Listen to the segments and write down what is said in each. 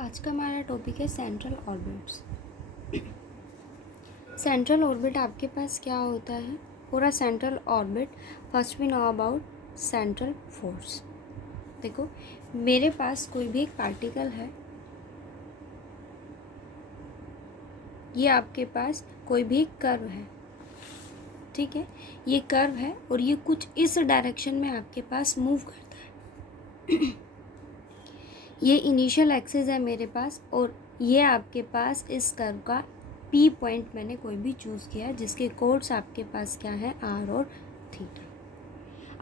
आज का हमारा टॉपिक है सेंट्रल ऑर्बिट्स। सेंट्रल ऑर्बिट आपके पास क्या होता है? पूरा central orbit, first we know about central force. देखो, मेरे पास कोई भी एक पार्टिकल है, ये आपके पास कोई भी एक कर्व है, ठीक है। ये कर्व है और ये कुछ इस डायरेक्शन में आपके पास मूव करता है। ये इनिशियल एक्सिस है मेरे पास और ये आपके पास इस कर्व का पी पॉइंट मैंने कोई भी चूज़ किया जिसके कोड्स आपके पास क्या है, आर और थीटा।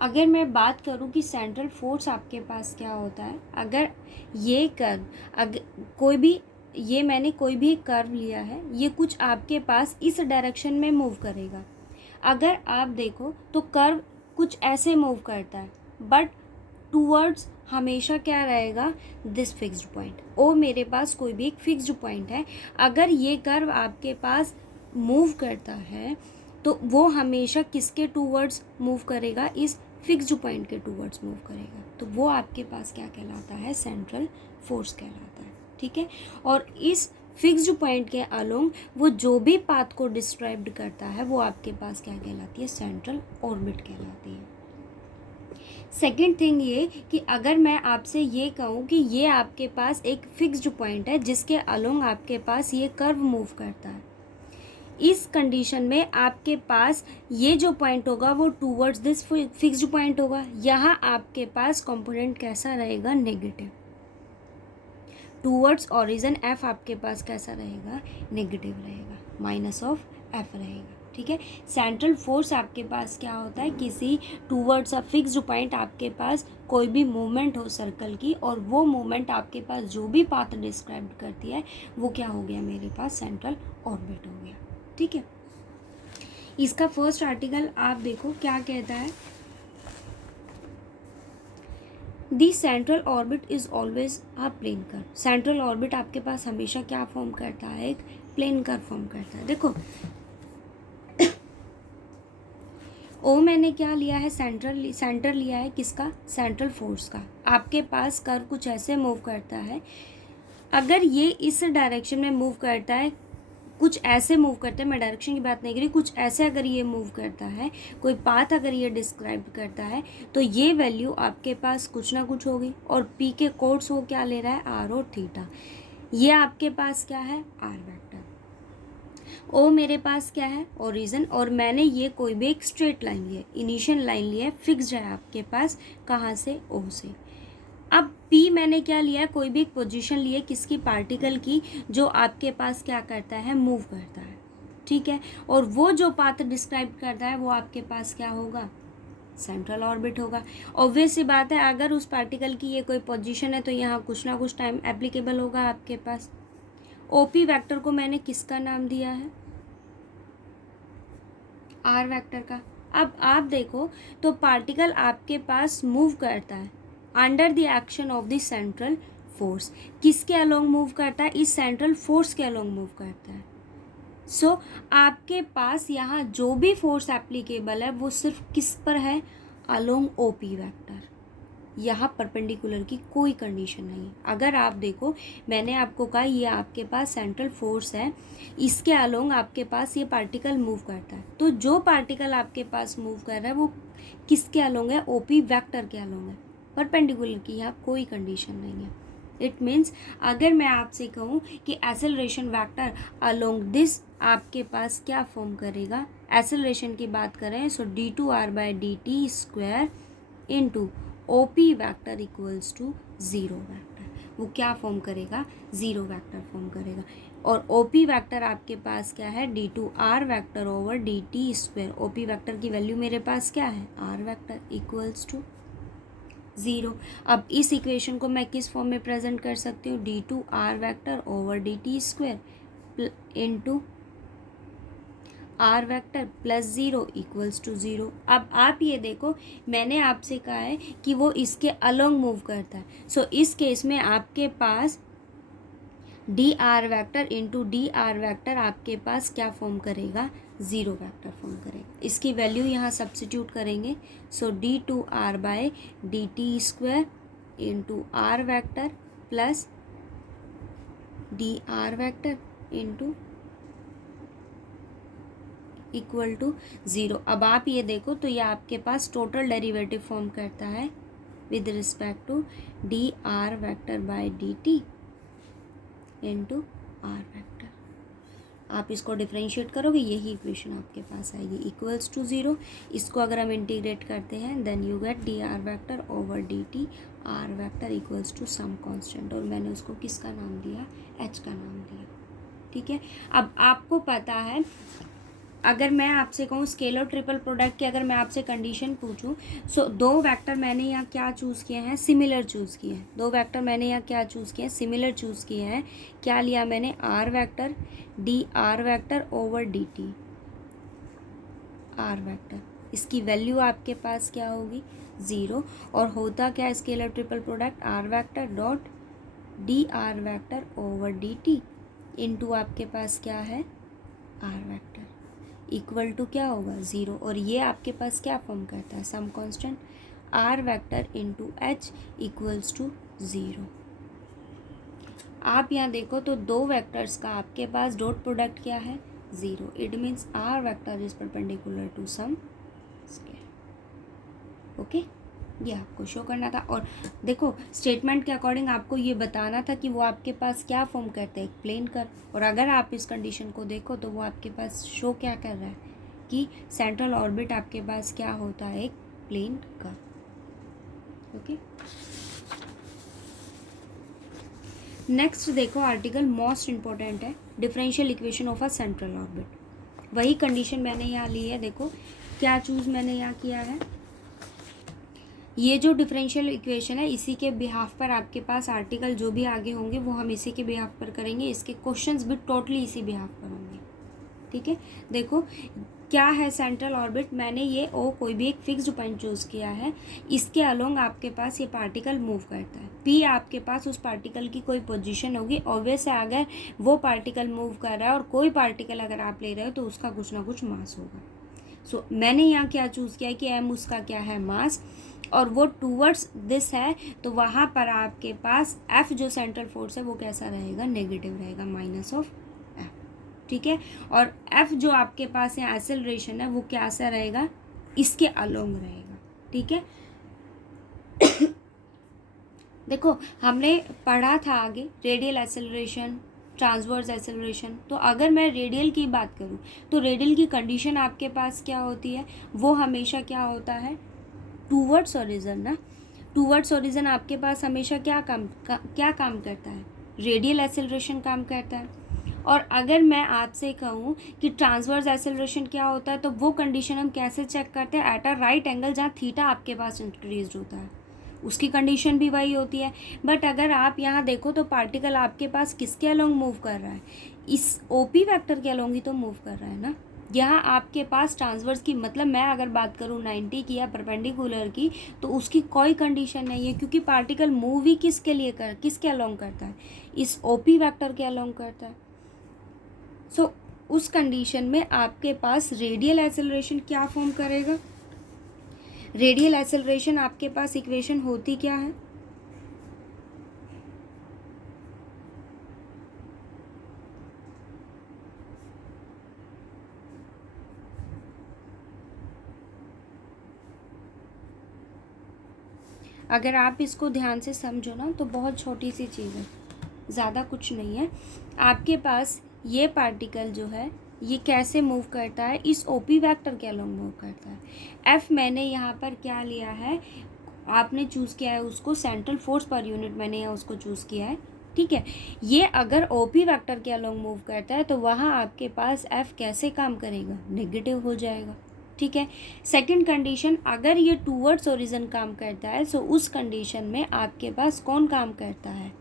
अगर मैं बात करूं कि सेंट्रल फोर्स आपके पास क्या होता है, अगर ये कर्व, अगर कोई भी, ये मैंने कोई भी कर्व लिया है, ये कुछ आपके पास इस डायरेक्शन में मूव करेगा। अगर आप देखो तो कर्व कुछ ऐसे मूव करता है, बट टूवर्ड्स हमेशा क्या रहेगा, दिस फिक्स्ड पॉइंट। ओ मेरे पास कोई भी एक फिक्स्ड पॉइंट है, अगर ये कर्व आपके पास मूव करता है तो वो हमेशा किसके टूवर्ड्स मूव करेगा, इस फिक्स्ड पॉइंट के टूवर्ड्स मूव करेगा। तो वो आपके पास क्या कहलाता है, सेंट्रल फोर्स कहलाता है, ठीक है। और इस फिक्स्ड पॉइंट के अलोंग वो जो भी पाथ को डिस्क्राइब करता है वो आपके पास क्या कहलाती है, सेंट्रल ऑर्बिट कहलाती है। सेकेंड थिंग ये कि अगर मैं आपसे ये कहूँ कि ये आपके पास एक फिक्स्ड पॉइंट है जिसके अलोंग आपके पास ये कर्व मूव करता है, इस कंडीशन में आपके पास ये जो पॉइंट होगा वो टूवर्ड्स दिस फिक्स्ड पॉइंट होगा। यहाँ आपके पास कंपोनेंट कैसा रहेगा, नेगेटिव। टूवर्ड्स ओरिजिन एफ आपके पास कैसा रहेगा, नेगेटिव रहेगा, माइनस ऑफ एफ रहेगा, ठीक है। सेंट्रल फोर्स आपके पास क्या होता है, किसी टूवर्ड्स अ फिक्स्ड पॉइंट आपके पास कोई भी मूवमेंट हो सर्कल की, और वो मूवमेंट आपके पास जो भी पाथ डिस्क्राइब करती है वो क्या हो गया, मेरे पास सेंट्रल ऑर्बिट हो गया, ठीक है। इसका फर्स्ट आर्टिकल आप देखो क्या कहता है, the central orbit is always a plane curve. Central orbit आपके पास हमेशा क्या फॉर्म करता है, एक प्लेन कर्व फॉर्म करता है। देखो, ओ मैंने क्या लिया है, सेंटर लिया है किसका, सेंट्रल फोर्स का। आपके पास कर्व कुछ ऐसे मूव करता है, अगर ये इस डायरेक्शन में मूव करता है, कुछ ऐसे मूव करते हैं, मैं डायरेक्शन की बात नहीं करी, कुछ ऐसे अगर ये मूव करता है, कोई पाथ अगर ये डिस्क्राइब करता है, तो ये वैल्यू आपके पास कुछ ना कुछ होगी। और पी के कोड्स वो क्या ले रहा है, आर और थीटा। ये आपके पास क्या है, आर वेक्टर। ओ मेरे पास क्या है, ओरिजिन, और मैंने ये कोई भी एक स्ट्रेट लाइन लिया, इनिशियल लाइन लिया, फिक्स्ड है आपके पास, कहाँ से, ओ से। अब P मैंने क्या लिया है, कोई भी एक पोजीशन ली है किसकी, पार्टिकल की, जो आपके पास क्या करता है, मूव करता है, ठीक है। और वो जो पाथ डिस्क्राइब करता है वो आपके पास क्या होगा, सेंट्रल ऑर्बिट होगा। ऑब्वियस सी बात है, अगर उस पार्टिकल की ये कोई पोजीशन है तो यहाँ कुछ ना कुछ टाइम एप्लीकेबल होगा आपके पास। ओपी वेक्टर को मैंने किसका नाम दिया है, आर वेक्टर का। अब आप देखो तो पार्टिकल आपके पास मूव करता है under the action of the central force. किसके अलोंग मूव करता है, इस सेंट्रल फोर्स के अलोंग मूव करता है। सो आपके पास यहाँ जो भी फोर्स एप्लीकेबल है वो सिर्फ किस पर है, अलोंग ओपी वेक्टर। यहाँ परपेंडिकुलर की कोई कंडीशन नहीं है। अगर आप देखो, मैंने आपको कहा ये आपके पास सेंट्रल फोर्स है, इसके अलोंग आपके पास ये पार्टिकल मूव करता है, तो जो पार्टिकल आपके पास मूव कर रहा है वो किसके अलोंग है, ओपी वेक्टर के अलोंग है। परपेंडिकुलर की यहाँ कोई कंडीशन नहीं है। इट मीन्स अगर मैं आपसे कहूँ कि एक्सेलरेशन वेक्टर अलोंग दिस आपके पास क्या फॉर्म करेगा, एक्सेलरेशन की बात करें so d2r/dt² into OP vector equals to zero vector, वो क्या फॉर्म करेगा, ज़ीरो वेक्टर फॉर्म करेगा। और ओपी वेक्टर आपके पास क्या है, d2r vector over dt²। OP vector की वैल्यू मेरे पास क्या है, r vector equals to zero. अब इस इक्वेशन को मैं किस फॉर्म में प्रेजेंट कर सकती हूँ, d2r vector over dt² into r vector plus zero equals to zero. अब आप ये देखो, मैंने आपसे कहा है कि वो इसके अलोंग मूव करता है, सो इस केस में आपके पास d r vector into d r vector आपके पास क्या फॉर्म करेगा, ज़ीरो वेक्टर फॉर्म करेगा। इसकी वैल्यू यहाँ सब्सिट्यूट करेंगे, so d2r/dt² into r vector plus d r vector into equal to 0। अब आप ये देखो तो ये आपके पास टोटल डेरिवेटिव फॉर्म करता है with respect to d r vector by d t into r vector. आप इसको डिफ्रेंशिएट करोगे, यही इक्वेशन आपके पास आएगी इक्वल्स टू 0। इसको अगर हम इंटीग्रेट करते हैं then you get d r vector over d t r vector equals to some constant, और मैंने उसको किसका नाम दिया, एच का नाम दिया। ठीक है, अब आपको पता है अगर मैं आपसे कहूँ स्केलर ट्रिपल प्रोडक्ट की अगर मैं आपसे कंडीशन पूछूँ, सो दो वेक्टर मैंने यहाँ क्या चूज़ किए हैं, सिमिलर चूज़ किए हैं। दो वेक्टर मैंने यहाँ क्या चूज़ किए हैं, सिमिलर चूज़ किए हैं। क्या लिया मैंने, r vector d r vector over d t r vector. इसकी वैल्यू आपके पास क्या होगी, 0। और होता क्या है scalar triple product, r vector dot d r vector over d t into आपके पास क्या है, आर वेक्टर इक्वल टू क्या होगा, 0। और ये आपके पास क्या फॉर्म करता है, some constant r vector into h equals to 0। आप यहाँ देखो तो दो वेक्टर्स का आपके पास डॉट प्रोडक्ट क्या है, 0। It means r vector is perpendicular to some scalar. Okay, ये आपको शो करना था। और देखो स्टेटमेंट के अकॉर्डिंग आपको ये बताना था कि वो आपके पास क्या फॉर्म करते हैं, एक प्लेन कर्व। और अगर आप इस कंडीशन को देखो तो वो आपके पास शो क्या कर रहा है कि सेंट्रल ऑर्बिट आपके पास क्या होता है, एक प्लेन कर्व। ओके, नेक्स्ट देखो आर्टिकल मोस्ट इंपॉर्टेंट है, differential equation of a central orbit. वही कंडीशन मैंने यहाँ ली है। देखो क्या चूज़ मैंने यहाँ किया है, ये जो डिफरेंशियल इक्वेशन है इसी के बिहाफ पर आपके पास आर्टिकल जो भी आगे होंगे वो हम इसी के बिहाफ पर करेंगे। इसके क्वेश्चंस भी टोटली इसी बिहाफ पर होंगे। ठीक है, देखो क्या है सेंट्रल ऑर्बिट, मैंने ये ओ कोई भी एक फिक्स्ड पॉइंट चूज़ किया है। इसके अलोंग आपके पास ये पार्टिकल मूव करता है। पी आपके पास उस पार्टिकल की कोई पोजीशन होगी। ऑब्वियस है अगर वो पार्टिकल मूव कर रहा है और कोई पार्टिकल अगर आप ले रहे हो तो उसका कुछ ना कुछ मास होगा। सो मैंने यहाँ क्या चूज़ किया है कि एम उसका क्या है, मास, और वो टूवर्ड्स दिस है तो वहाँ पर आपके पास एफ जो सेंट्रल फोर्स है वो कैसा रहेगा, नेगेटिव रहेगा, माइनस ऑफ एफ। ठीक है, और एफ जो आपके पास है एक्सेलरेशन है वो कैसा रहेगा, इसके अलोंग रहेगा। ठीक है, देखो हमने पढ़ा था आगे रेडियल एक्सेलरेशन, ट्रांसवर्स एक्सेलरेशन। तो अगर मैं रेडियल की बात करूँ तो रेडियल की कंडीशन आपके पास क्या होती है, वो हमेशा क्या होता है, टूवर्ड्स ओरिजिन ना। टूवर्ड्स ओरिजिन आपके पास हमेशा क्या काम करता है, रेडियल एक्सेलरेशन काम करता है। और अगर मैं आपसे कहूँ कि ट्रांसवर्स एक्सेलरेशन क्या होता है तो वो कंडीशन हम कैसे चेक करते हैं, एट अ राइट एंगल जहाँ थीटा आपके पास इंक्रीज होता है उसकी कंडीशन भी वही होती है। बट अगर आप यहाँ देखो तो पार्टिकल आपके पास किसके अलोंग मूव कर रहा है, इस ओपी वेक्टर के अलोंग ही तो मूव कर रहा है ना। यहाँ आपके पास ट्रांसवर्स की मतलब मैं अगर बात करूँ 90 की या परपेंडिकुलर की तो उसकी कोई कंडीशन नहीं है, क्योंकि पार्टिकल मूव ही किसके अलोंग करता है, इस ओपी वेक्टर के अलोंग करता है। सो उस कंडीशन में आपके पास रेडियल एक्सेलरेशन क्या फॉर्म करेगा, रेडियल एक्सेलरेशन आपके पास इक्वेशन होती क्या है, अगर आप इसको ध्यान से समझो ना तो बहुत छोटी सी चीज़ है, ज़्यादा कुछ नहीं है। आपके पास ये पार्टिकल जो है ये कैसे मूव करता है, इस ओपी वेक्टर के अलोंग मूव करता है। एफ मैंने यहाँ पर क्या लिया है, आपने चूज़ किया है उसको सेंट्रल फोर्स पर यूनिट, मैंने यहाँ उसको चूज़ किया है। ठीक है, ये अगर ओपी वेक्टर के अलोंग मूव करता है तो वहाँ आपके पास एफ कैसे काम करेगा, नेगेटिव हो जाएगा। ठीक है, सेकंड कंडीशन, अगर ये टूवर्ड्स ओरिजिन काम करता है तो उस कंडीशन में आपके पास कौन काम करता है,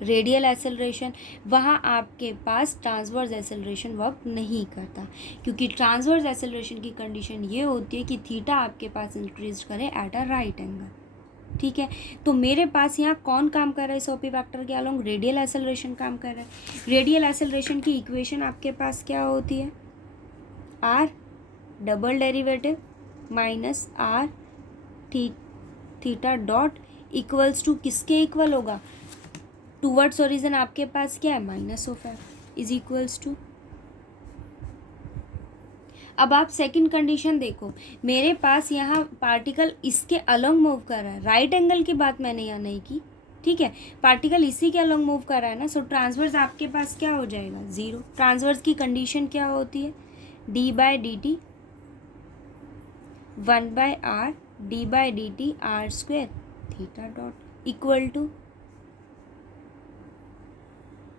रेडियल एक्सेलरेशन। वहाँ आपके पास ट्रांसवर्स एक्सेलरेशन वर्क नहीं करता, क्योंकि ट्रांसवर्स एक्सेलरेशन की कंडीशन ये होती है कि थीटा आपके पास इंक्रीज करे एट अ राइट एंगल। ठीक है, तो मेरे पास यहाँ कौन काम कर रहा है इस ओपी वेक्टर के अलोंग, रेडियल एक्सेलरेशन काम कर रहा है। रेडियल एक्सेलरेशन की इक्वेशन आपके पास क्या होती है, r double derivative minus r theta dot equals to किसके इक्वल होगा, टूवर्ड्स ओरिजिन आपके पास क्या है, minus of f is equals to. अब आप सेकंड कंडीशन देखो, मेरे पास यहाँ पार्टिकल इसके अलोंग मूव कर रहा है, राइट एंगल की बात मैंने यहाँ नहीं की, ठीक है, पार्टिकल इसी के अलोंग मूव कर रहा है ना, सो ट्रांसवर्स आपके पास क्या हो जाएगा, ज़ीरो। ट्रांसवर्स की कंडीशन क्या होती है, d by d t 1/r d by d t r square theta dot equal to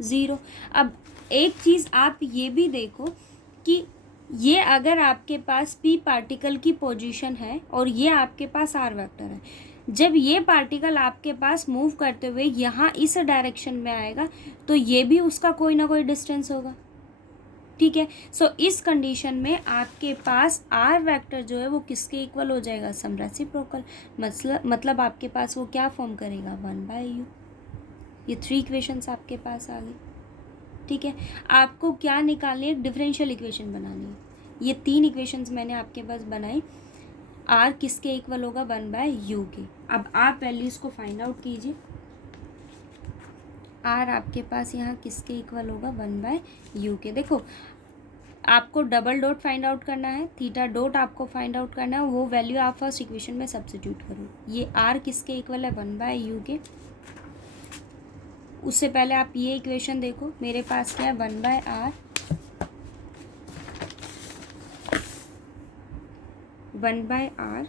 zero. अब एक चीज़ आप ये भी देखो कि ये अगर आपके पास p पार्टिकल की पोजीशन है और ये आपके पास r वेक्टर है, जब ये पार्टिकल आपके पास मूव करते हुए यहाँ इस डायरेक्शन में आएगा तो ये भी उसका कोई ना कोई डिस्टेंस होगा, ठीक है। सो इस कंडीशन में आपके पास r वेक्टर जो है वो किसके इक्वल हो जाएगा, सम रेसिप्रोकल। मतलब आपके पास वो क्या फॉर्म करेगा, 1/u। ये 3 इक्वेशंस आपके पास आ गई, ठीक है। आपको क्या निकालनी है, डिफरेंशियल इक्वेशन बनानी है। ये 3 इक्वेशंस मैंने आपके पास बनाई, r किसके इक्वल होगा, 1/u के। अब आप वैल्यूज़ को फाइंड आउट कीजिए, r आपके पास यहाँ किसके इक्वल होगा, 1/u के। देखो आपको डबल डॉट फाइंड आउट करना है, थीटा डॉट आपको फाइंड आउट करना है, वो वैल्यू आप फर्स्ट इक्वेशन में सब्स्टिट्यूट करो। ये r किसके इक्वल है, 1/u के। उससे पहले आप ये इक्वेशन देखो, मेरे पास क्या है, 1/r 1/r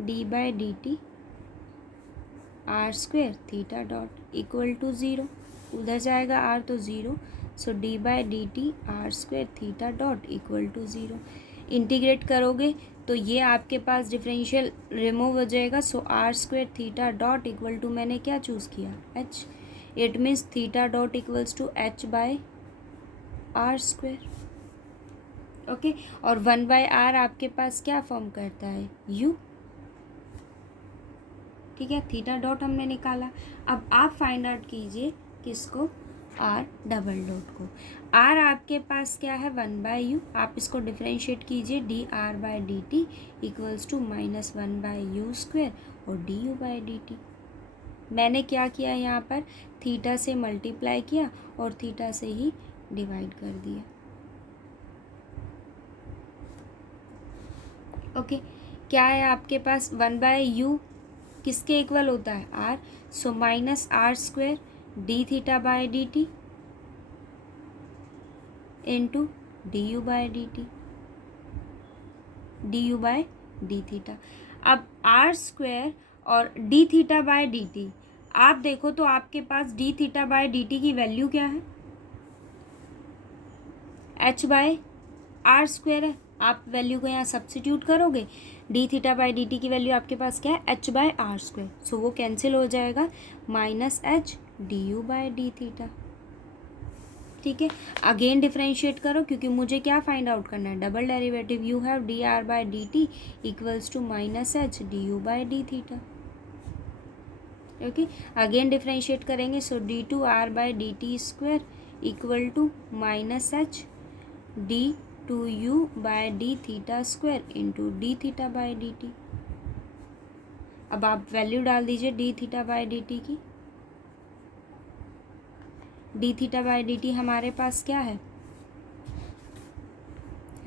d by d t r square theta dot equal to zero. उधर जाएगा r तो zero, so d by d t r square theta dot equal to zero. Integrate करोगे तो ये आपके पास डिफरेंशियल रिमूव हो जाएगा, so r square theta dot equal to मैंने क्या चूज़ किया, h। It means theta dot equals to h by r square, okay. और 1/r आपके पास क्या फॉर्म करता है, u, ठीक है। थीटा डॉट हमने निकाला, अब आप फाइंड आउट कीजिए किसको, r डबल डॉट को। r आपके पास क्या है, 1/u। आप इसको डिफरेंशिएट कीजिए, d r by d t equals to -1/u square और d u by d t. मैंने क्या किया यहाँ पर, थीटा से मल्टीप्लाई किया और थीटा से ही डिवाइड कर दिया, ओके। क्या है आपके पास, 1/u किसके इक्वल होता है, r, so -r square d theta by d t into d u by d t, d u by d theta. अब r स्क्वेयर और d theta by d t, आप देखो तो आपके पास d theta by d t की value क्या है, h बाय आर स्क्वेयर है। आप वैल्यू को यहाँ सब्स्टिट्यूट करोगे, D theta by d t की वैल्यू आपके पास क्या है, h बाय आर स्क्वेयर, सो वो कैंसिल हो जाएगा, -h d u by d theta, ठीक है। अगेन डिफरेंशिएट करो क्योंकि मुझे क्या फाइंड आउट करना है, double derivative. You have d r by d t equals to -h d u by d theta, okay. Again differentiate करेंगे, so d two r by d t square equal to -h d two u by d theta square into d theta by d t. अब आप value डाल दीजिए d theta by d t की, d theta by d t हमारे पास क्या है,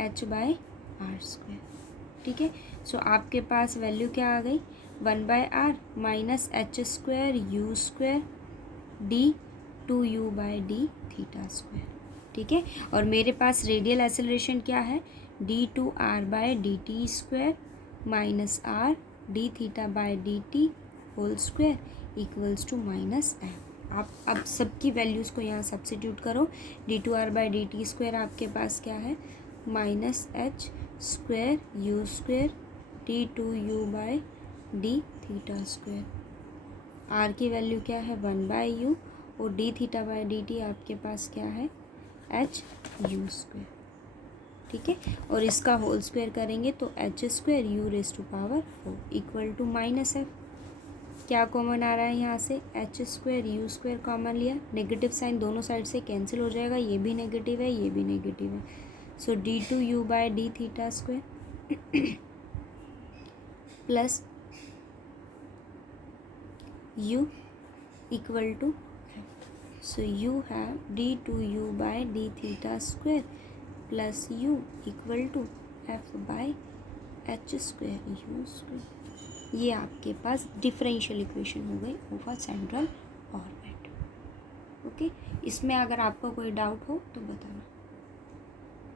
h by r square, ठीक है। सो आपके पास वैल्यू क्या आ गई, 1/r -h square u square d two u by d theta square, ठीक है। और मेरे पास रेडियल एक्सेलरेशन क्या है, d two r by d t square -r d theta by d t whole square equals to -m। आप अब सबकी वैल्यूज़ को यहाँ सब्स्टिट्यूट करो, d two r by d t square आपके पास क्या है, -h square u square d two u by d theta square. Are की वैल्यू क्या है, 1/u और d theta by d T आपके पास क्या है, h यू स्क्वेयर, ठीक है। और इसका होल स्क्वायर करेंगे तो h square u raise to power 4 equal to -f। क्या कॉमन आ रहा है यहाँ से, h square u square common लिया, नेगेटिव साइन दोनों साइड से कैंसिल हो जाएगा, ये भी नेगेटिव है ये भी नेगेटिव है, so d two u by d theta square plus u equal to so you have d2u by d theta square plus u equal to f by h square u square. ये आपके पास differential equation हो गई over central orbit. Okay, इसमें अगर आपको कोई doubt हो तो बताना।